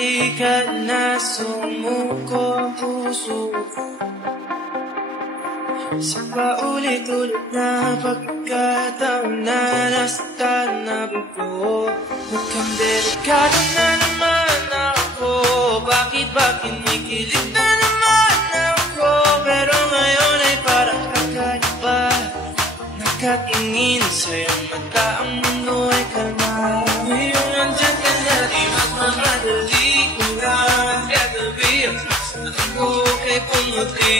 Halika na, sumuko ang puso sa paulit-ulit na pagkakataon na nasaktan na buko. Mukhang delikado na naman ako. Bakit ba kinikilig na naman ako? Pero ngayon ay parang kakaiba. Nakatingin sa iyong mata, ang mundo ay kalma. Ngayon nandyan ka na, di magmamadali. Kung kagabi ang sa ko kay pumuti.